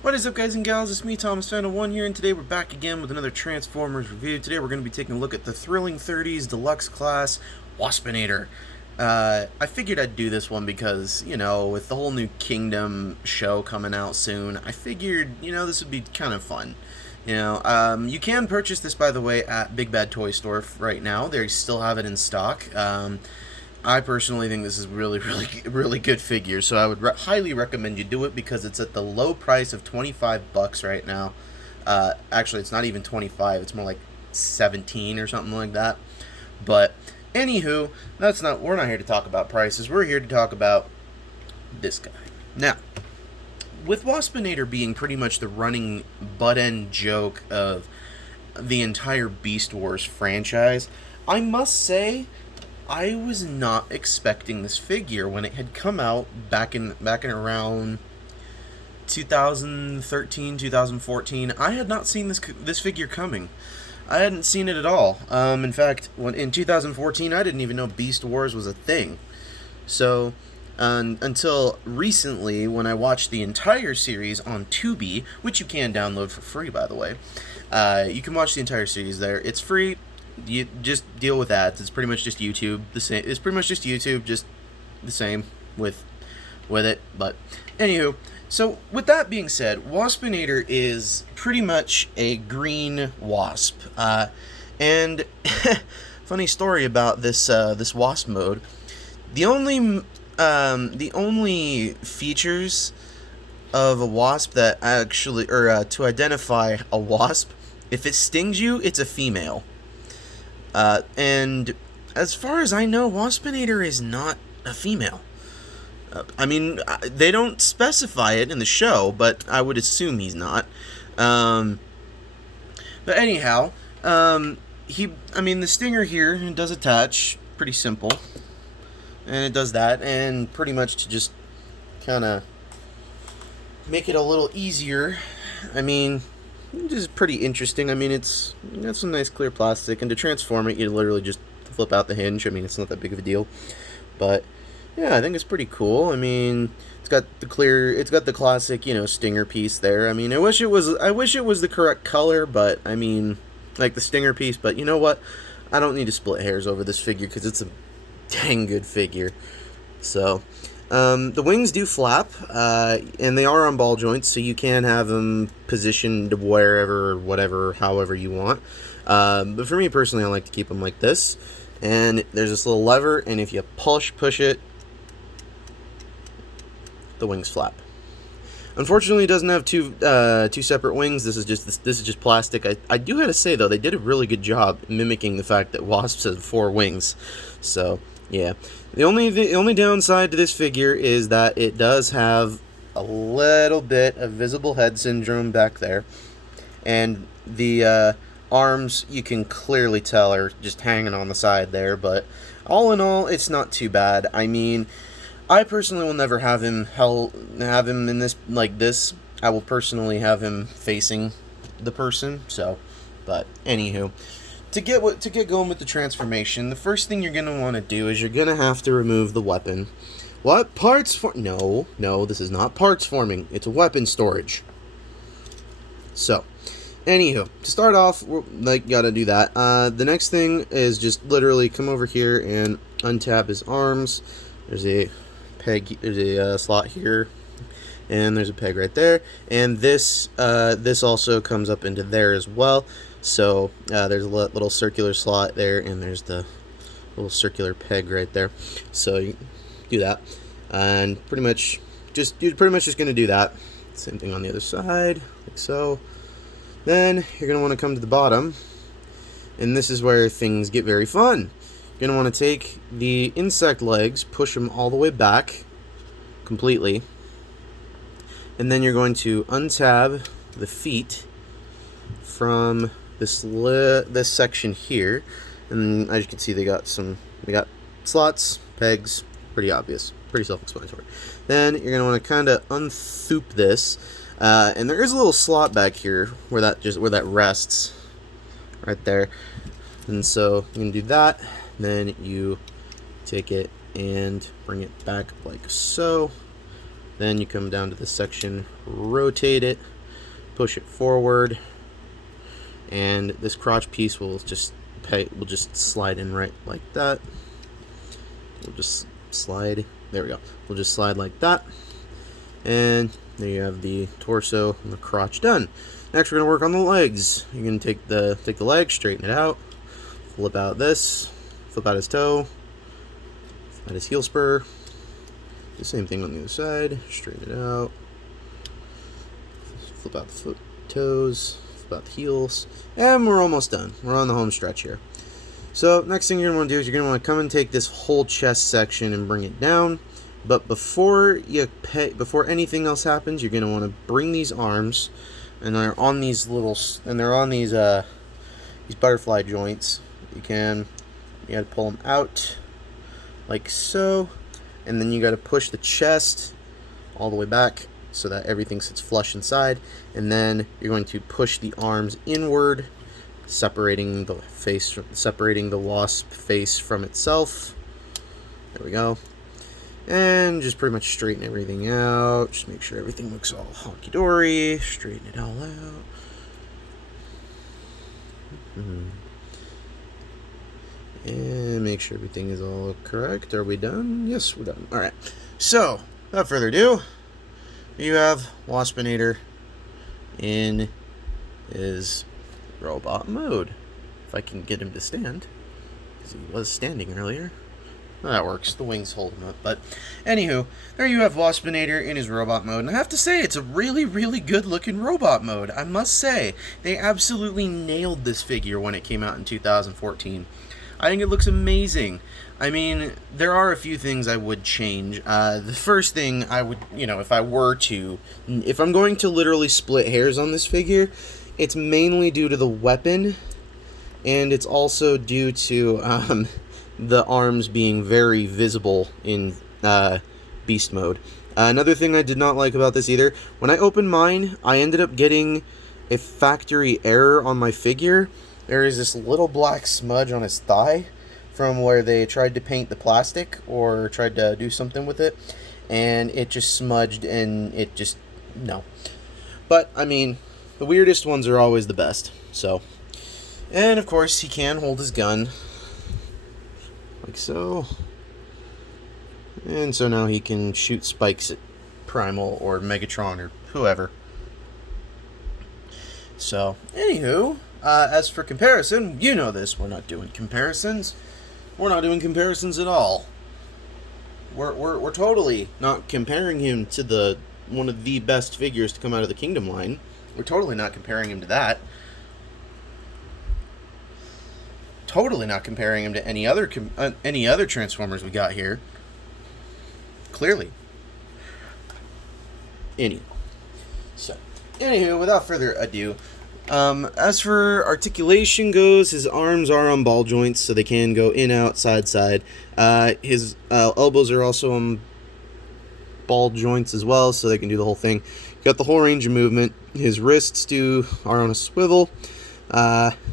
What is up, guys and gals? It's me, Thomas Fan 1 here, and today we're back again with another Transformers review. Today we're going to be taking a look at the Thrilling 30s Deluxe Class Waspinator. I figured I'd do this one because, you know, with the whole new Kingdom show coming out soon, I figured, you know, this would be kind of fun. You can purchase this, by the way, at Big Bad Toy Store right now. They still have it in stock. I personally think this is really good figure, so I would highly recommend you do it because it's at the low price of $25 right now. Actually, it's not even 25; it's more like 17 or something like that. But anywho, we're not here to talk about prices. We're here to talk about this guy. Now, with Waspinator being pretty much the running butt end joke of the entire Beast Wars franchise, I must say I was not expecting this figure when it had come out back in around 2013, 2014. I had not seen this figure coming. I hadn't seen it at all. In fact, in 2014, I didn't even know Beast Wars was a thing. So, until recently, when I watched the entire series on Tubi, which you can download for free, by the way, you can watch the entire series there. It's free. You just deal with ads. It's pretty much just YouTube. It's pretty much just YouTube, just the same with it. But anywho, so with that being said, Waspinator is pretty much a green wasp. And funny story about this wasp mode. The only features of a wasp that actually, or to identify a wasp, if it stings you, it's a female. And as far as I know, Waspinator is not a female. I mean, they don't specify it in the show, but I would assume he's not. But anyhow, the stinger here does attach, pretty simple. And it does that, and pretty much to just kind of make it a little easier, this is pretty interesting. It's got some nice clear plastic, and to transform it, you literally just flip out the hinge. It's not that big of a deal, but yeah, I think it's pretty cool. It's got the classic, stinger piece there. I wish it was the correct color, but like the stinger piece. But you know what? I don't need to split hairs over this figure because it's a dang good figure. So. The wings do flap, and they are on ball joints, so you can have them positioned wherever, whatever, however you want. But for me personally, I like to keep them like this. And there's this little lever, and if you push it, the wings flap. Unfortunately, it doesn't have two separate wings. This is just plastic. I do have to say though, they did a really good job mimicking the fact that wasps have 4 wings. So yeah. The only downside to this figure is that it does have a little bit of visible head syndrome back there, and the arms, you can clearly tell, are just hanging on the side there. But all in all, it's not too bad. I personally will never have him in this like this. I will personally have him facing the person. So, but anywho. To get going with the transformation, the first thing you're going to want to do is you're going to have to remove the weapon. What? Parts for... No, this is not parts forming. It's a weapon storage. So, anywho, to start off, you got to do that. The next thing is just literally come over here and untap his arms. There's a peg, there's a slot here, and there's a peg right there. And this also comes up into there as well. So there's a little circular slot there, and there's the little circular peg right there. So you do that, and you're pretty much just going to do that. Same thing on the other side, like so. Then you're going to want to come to the bottom, and this is where things get very fun. You're going to want to take the insect legs, push them all the way back completely, and then you're going to untab the feet from this section here, and as you can see, they got slots, pegs, pretty obvious, pretty self-explanatory. Then you're going to want to kind of unthoop this, and there is a little slot back here where that rests right there, and so you can do that. Then you take it and bring it back like so, Then you come down to this section, rotate it, push it forward, and this crotch piece will just slide in right like that. We'll just slide. There we go. We'll just slide like that, and there you have the torso and the crotch done. Next, we're gonna work on the legs. You're gonna take the leg, straighten it out, flip out this, flip out his toe, flip out his heel spur. The same thing on the other side. Straighten it out, flip out the foot, toes, flip out the heels, and we're almost done. We're on the home stretch here. So next thing you're gonna want to do is you're gonna want to come and take this whole chest section and bring it down. But before anything else happens, you're gonna want to bring these arms, and they're on these these butterfly joints. You gotta pull them out like so, and then you gotta push the chest all the way back so that everything sits flush inside, and then you're going to push the arms inward, separating the wasp face from itself. There we go. And just pretty much straighten everything out. Just make sure everything looks all honky-dory. Straighten it all out. And make sure everything is all correct. Are we done? Yes, we're done. Alright. So, without further ado, you have Waspinator in his robot mode. If I can get him to stand, because he was standing earlier. Well, that works. The wings hold him up. But anywho, there you have Waspinator in his robot mode. And I have to say, it's a really, really good looking robot mode. I must say, they absolutely nailed this figure when it came out in 2014. I think it looks amazing. I mean, there are a few things I would change. The first thing I would, if I'm going to literally split hairs on this figure, it's mainly due to the weapon, and it's also due to the arms being very visible in beast mode. Another thing I did not like about this either, when I opened mine, I ended up getting a factory error on my figure. There is this little black smudge on his thigh from where they tried to paint the plastic or tried to do something with it, and it just smudged, and it just, no. But, I mean, the weirdest ones are always the best, so. And, of course, he can hold his gun, like so. And so now he can shoot spikes at Primal or Megatron or whoever. So, anywho, as for comparison, you know this, we're not doing comparisons. We're not doing comparisons at all. We're totally not comparing him to one of the best figures to come out of the Kingdom line. We're totally not comparing him to that. Totally not comparing him to any other Transformers we got here. Clearly. Anywho, without further ado, as for articulation goes, his arms are on ball joints, so they can go in, out, side, side. His elbows are also on ball joints as well, so they can do the whole thing. Got the whole range of movement. His wrists are on a swivel.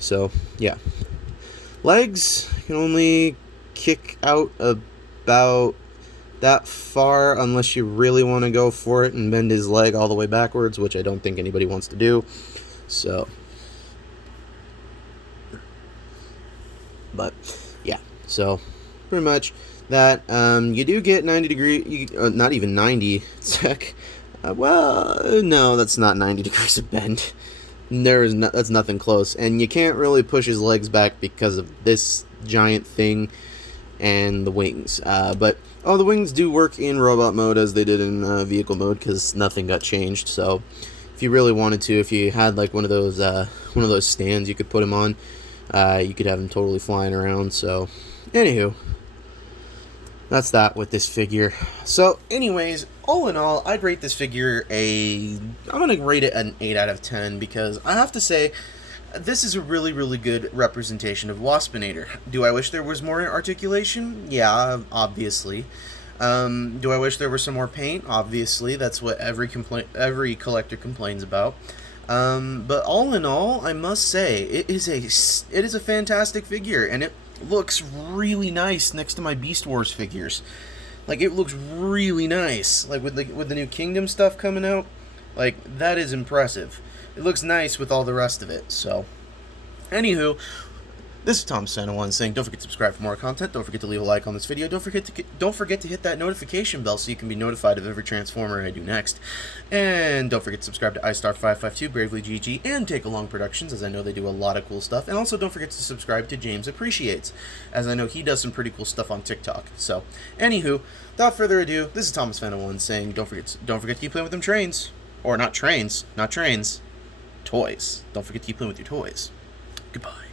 So, yeah. Legs can only kick out about that far unless you really want to go for it and bend his leg all the way backwards, which I don't think anybody wants to do. So, but yeah, so pretty much that. You do get 90 degree, not even 90 sec. Well, no, that's not 90 degrees of bend. That's nothing close, and you can't really push his legs back because of this giant thing and the wings. But the wings do work in robot mode as they did in vehicle mode because nothing got changed. So if you really wanted to, if you had like one of those stands you could put him on, you could have him totally flying around. So anywho, that's that with this figure. So anyways, all in all, I'd rate this figure I'm going to rate it an 8 out of 10 because I have to say, this is a really, really good representation of Waspinator. Do I wish there was more articulation? Yeah, obviously. Do I wish there was some more paint? Obviously, that's what every collector complains about. But all in all, I must say, it is a fantastic figure, and it looks really nice next to my Beast Wars figures. Like, it looks really nice. Like, with the new Kingdom stuff coming out, like, that is impressive. It looks nice with all the rest of it. So, anywho, this is Tom Santa One saying, don't forget to subscribe for more content. Don't forget to leave a like on this video. Don't forget to hit that notification bell so you can be notified of every Transformer I do next. And don't forget to subscribe to iStar552, Bravely GG, and Take Along Productions, as I know they do a lot of cool stuff. And also don't forget to subscribe to James Appreciates, as I know he does some pretty cool stuff on TikTok. So, anywho, without further ado, this is Thomas Fanta One saying, don't forget to keep playing with them trains, or not trains, toys. Don't forget to keep playing with your toys. Goodbye.